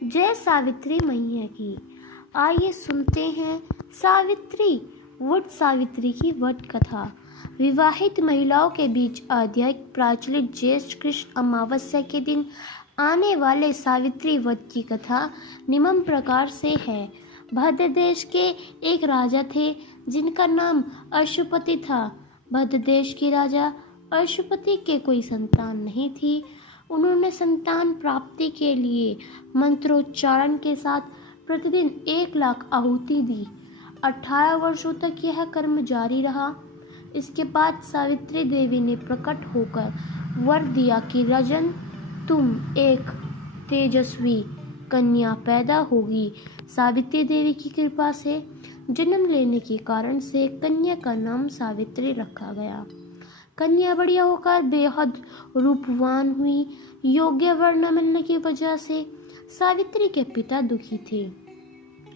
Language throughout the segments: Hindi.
जय सावित्री मैया की। आइए सुनते हैं वट सावित्री की वट कथा। विवाहित महिलाओं के बीच आध्यात्मिक प्रचलित ज्येष्ठ कृष्ण अमावस्या के दिन आने वाले सावित्री व्रत की कथा निम्न प्रकार से है। भद्र देश के एक राजा थे जिनका नाम अश्वपति था। भद्र देश के राजा अश्वपति के कोई संतान नहीं थी। उन्होंने संतान प्राप्ति के लिए मंत्रोच्चारण के साथ प्रतिदिन 1,00,000 आहुति दी। 18 वर्षों तक यह कर्म जारी रहा। इसके बाद सावित्री देवी ने प्रकट होकर वर दिया कि राजन, तुम एक तेजस्वी कन्या पैदा होगी। सावित्री देवी की कृपा से जन्म लेने के कारण से कन्या का नाम सावित्री रखा गया। कन्या बड़ी होकर बेहद रूपवान हुई। योग्य वर न मिलने की वजह से सावित्री के पिता दुखी थे।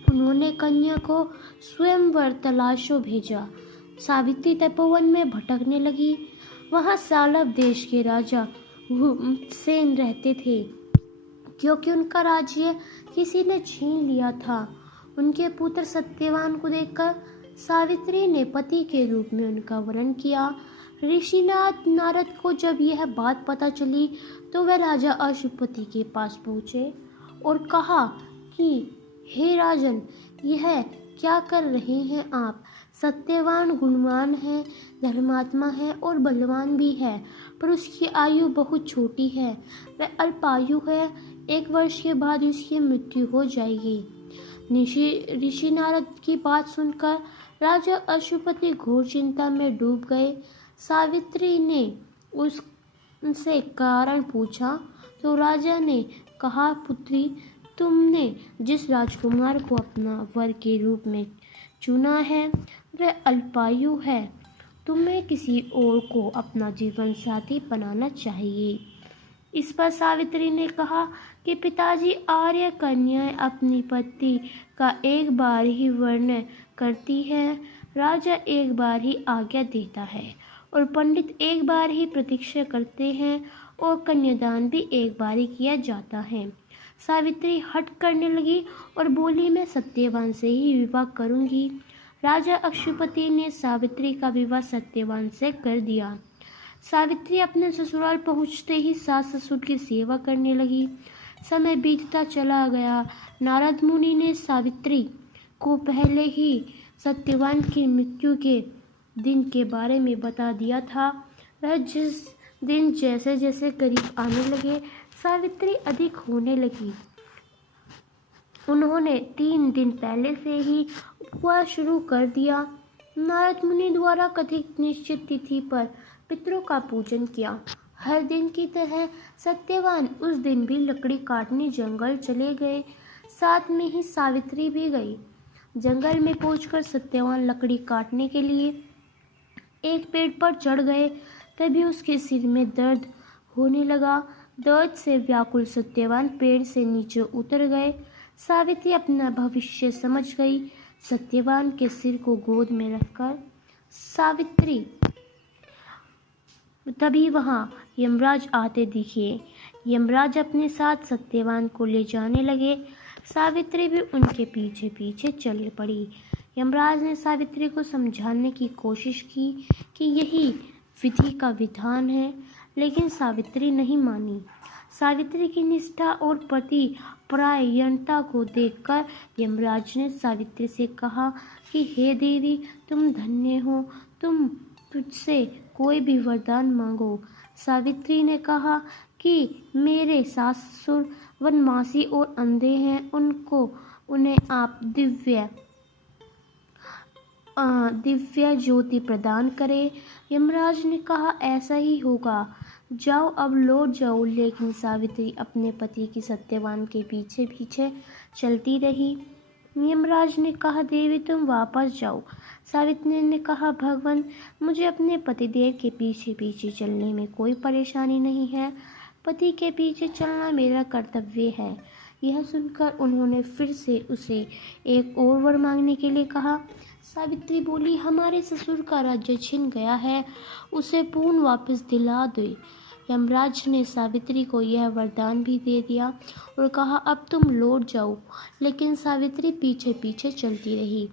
उन्होंने कन्या को स्वयंवर तलाशो भेजा। सावित्री तपोवन में भटकने लगी। वहां सालव देश के राजा सेन रहते थे। क्योंकि उनका राज्य किसी ने छीन लिया था, उनके पुत्र सत्यवान को देखकर सावित्री ने पति के रूप में उनका वरण किया। ऋषिनाथ नारद को जब यह बात पता चली तो वह राजा अश्वपति के पास पहुँचे और कहा कि हे राजन, यह क्या कर रहे हैं आप? सत्यवान गुणवान है, धर्मात्मा है और बलवान भी है, पर उसकी आयु बहुत छोटी है। वह अल्पायु है। 1 वर्ष के बाद उसकी मृत्यु हो जाएगी। ऋषि नारद की बात सुनकर राजा अश्वपति घोर चिंता में डूब गए। सावित्री ने उससे कारण पूछा तो राजा ने कहा, पुत्री, तुमने जिस राजकुमार को अपना वर के रूप में चुना है वह अल्पायु है। तुम्हें किसी और को अपना जीवन साथी बनाना चाहिए। इस पर सावित्री ने कहा कि पिताजी, आर्य कन्याएं अपनी पति का एक बार ही वर्ण करती है, राजा एक बार ही आज्ञा देता है और पंडित एक बार ही प्रतीक्षा करते हैं और कन्यादान भी एक बार ही किया जाता है। सावित्री हट करने लगी और बोली, मैं सत्यवान से ही विवाह करूंगी। राजा अश्वपति ने सावित्री का विवाह सत्यवान से कर दिया। सावित्री अपने ससुराल पहुंचते ही सास ससुर की सेवा करने लगी। समय बीतता चला गया। नारद मुनि ने सावित्री को पहले ही सत्यवान की मृत्यु के दिन के बारे में बता दिया था। वह जिस दिन जैसे जैसे करीब आने लगे, सावित्री अधिक होने लगी। उन्होंने 3 दिन पहले से ही उपवास शुरू कर दिया। नारद मुनि द्वारा कथित निश्चित तिथि पर पितरों का पूजन किया। हर दिन की तरह सत्यवान उस दिन भी लकड़ी काटने जंगल चले गए। साथ में ही सावित्री भी गई। जंगल में पहुंचकर सत्यवान लकड़ी काटने के लिए एक पेड़ पर चढ़ गए। तभी उसके सिर में दर्द होने लगा। दर्द से व्याकुल सत्यवान पेड़ से नीचे उतर गए। सावित्री अपना भविष्य समझ गई। सत्यवान के सिर को गोद में रखकर सावित्री तभी वहां यमराज आते दिखे। यमराज अपने साथ सत्यवान को ले जाने लगे। सावित्री भी उनके पीछे पीछे चल पड़ी। यमराज ने सावित्री को समझाने की कोशिश की कि यही विधि का विधान है, लेकिन सावित्री नहीं मानी। सावित्री की निष्ठा और पति परायणता को देखकर यमराज ने सावित्री से कहा कि हे देवी, तुम धन्य हो, तुझसे कोई भी वरदान मांगो। सावित्री ने कहा कि मेरे सास ससुर वनवासी और अंधे हैं, उन्हें आप दिव्य ज्योति प्रदान करें। यमराज ने कहा, ऐसा ही होगा, जाओ अब लौट जाओ। लेकिन सावित्री अपने पति की सत्यवान के पीछे पीछे चलती रही। यमराज ने कहा, देवी तुम वापस जाओ। सावित्री ने कहा, भगवान, मुझे अपने पतिदेव के पीछे पीछे चलने में कोई परेशानी नहीं है। पति के पीछे चलना मेरा कर्तव्य है। यह सुनकर उन्होंने फिर से उसे एक और वर मांगने के लिए कहा। सावित्री बोली, हमारे ससुर का राज्य छिन गया है, उसे पूर्ण वापस दिला दे। यमराज ने सावित्री को यह वरदान भी दे दिया और कहा, अब तुम लौट जाओ। लेकिन सावित्री पीछे पीछे चलती रही।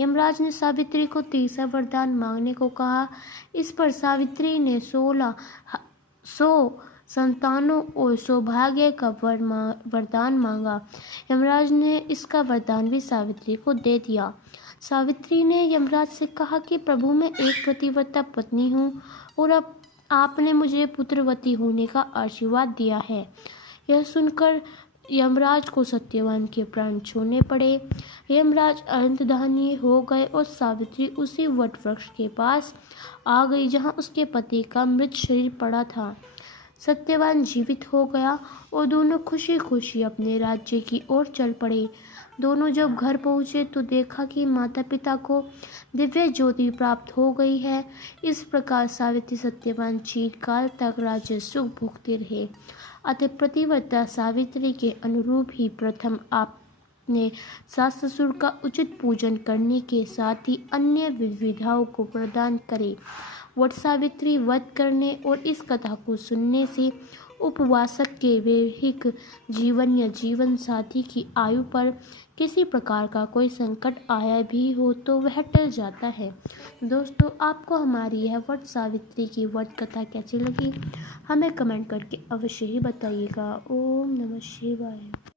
यमराज ने सावित्री को तीसरा वरदान मांगने को कहा। इस पर सावित्री ने 100 संतानों और सौभाग्य का वरदान मांगा। यमराज ने इसका वरदान भी सावित्री को दे दिया। सावित्री ने यमराज से कहा कि प्रभु, मैं एक पतिव्रता पत्नी हूँ और अब आपने मुझे पुत्रवती होने का आशीर्वाद दिया है। यह सुनकर यमराज को सत्यवान के प्राण छोड़ने पड़े। यमराज अंतर्धानी हो गए और सावित्री उसी वट वृक्ष के पास आ गई जहाँ उसके पति का मृत शरीर पड़ा था। सत्यवान जीवित हो गया और दोनों खुशी खुशी अपने राज्य की ओर चल पड़े। दोनों जब घर पहुँचे तो देखा कि माता पिता को दिव्य ज्योति प्राप्त हो गई है। इस प्रकार सावित्री सत्यवान चिरकाल तक राज्य सुख भोगते रहे। अतः पतिव्रता सावित्री के अनुरूप ही प्रथम आपने सास ससुर का उचित पूजन करने के साथ ही अन्य विधाओं को प्रदान करे। वट सावित्री व्रत करने और इस कथा को सुनने से उपवासक के वैवाहिक जीवन या जीवन साथी की आयु पर किसी प्रकार का कोई संकट आया भी हो तो वह टल जाता है। दोस्तों, आपको हमारी यह वट सावित्री की व्रत कथा कैसी लगी, हमें कमेंट करके अवश्य ही बताइएगा। ओम नमः शिवाय।